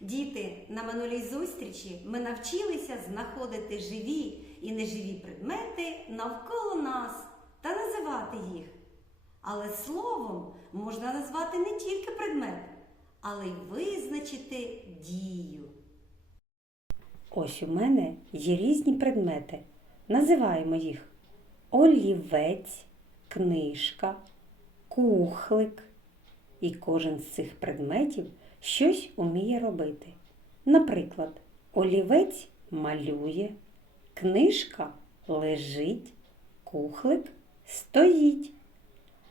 Діти, на минулій зустрічі ми навчилися знаходити живі і неживі предмети навколо нас та називати їх. Але словом можна назвати не тільки предмет, але й визначити дію. Ось у мене є різні предмети. Називаємо їх олівець, книжка, кухлик. І кожен з цих предметів щось уміє робити. Наприклад, олівець малює, книжка лежить, кухлик стоїть.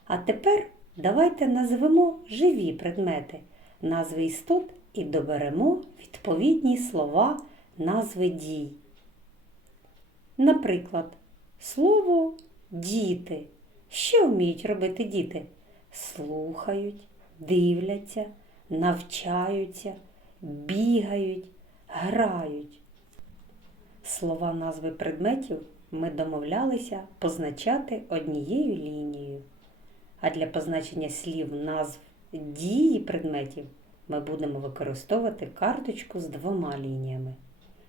А тепер давайте назвемо живі предмети, назви істот і доберемо відповідні слова, назви дій. Наприклад, слово діти. Що вміють робити діти? Слухають, дивляться, навчаються, бігають, грають. Слова назви предметів ми домовлялися позначати однією лінією. А для позначення слів назв дії предметів ми будемо використовувати карточку з двома лініями.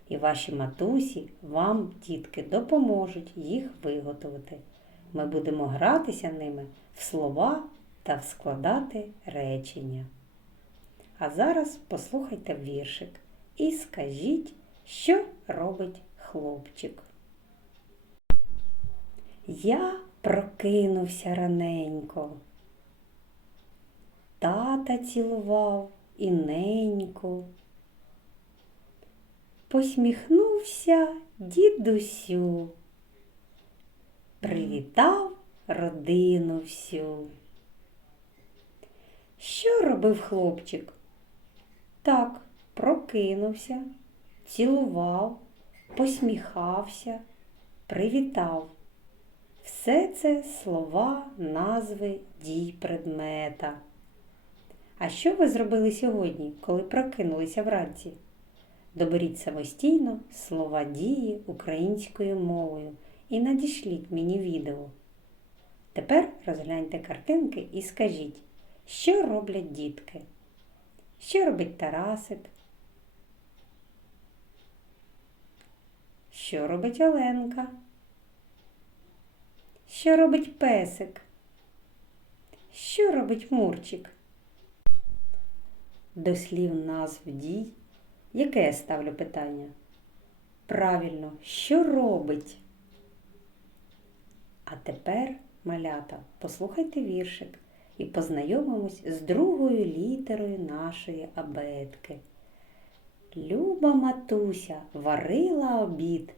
І ваші матусі вам, дітки, допоможуть їх виготовити. Ми будемо гратися ними в слова та складати речення. А зараз послухайте віршик і скажіть, що робить хлопчик. Я прокинувся раненько. Тата цілував і неньку. Посміхнувся дідусю, привітав родину всю. Що робив хлопчик? Так, прокинувся, цілував, посміхався, привітав. Все це слова, назви дій предмета. А що ви зробили сьогодні, коли прокинулися вранці? Доберіть самостійно слова дії українською мовою і надішліть мені відео. Тепер розгляньте картинки і скажіть, що роблять дітки? Що робить Тарасик? Що робить Оленка? Що робить песик? Що робить Мурчик? До слів назв дій, яке я ставлю питання? Правильно, що робить? А тепер, малята, послухайте віршик і познайомимось з другою літерою нашої абетки. Люба матуся варила обід,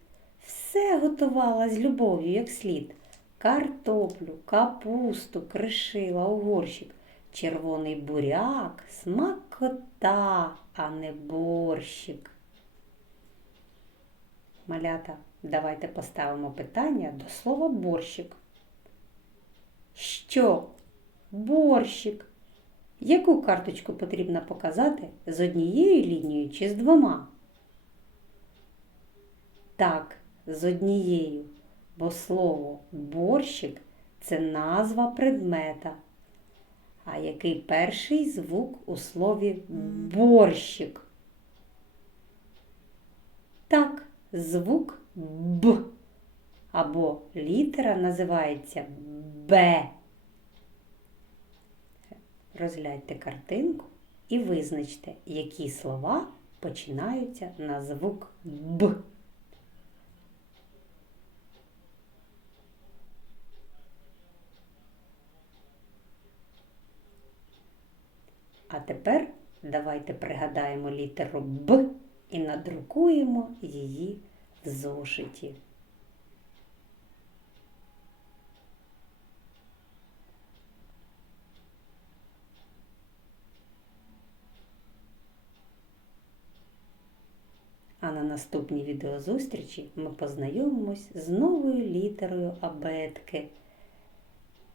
все готувала з любов'ю, як слід. Картоплю, капусту кришила у горщик, червоний буряк, смакота, а не борщик. Малята, давайте поставимо питання до слова борщик. Що? Борщик. Яку карточку потрібно показати з однією лінією чи з двома? Так, з однією, бо слово борщик це назва предмета. А який перший звук у слові борщик? Так, звук Б. Або літера називається Б. Розгляньте картинку і визначте, які слова починаються на звук Б. А тепер давайте пригадаємо літеру Б і надрукуємо її в зошиті. На наступній відеозустрічі ми познайомимось з новою літерою абетки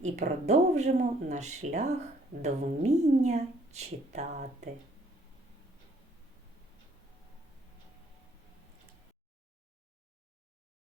і продовжимо наш шлях до вміння читати.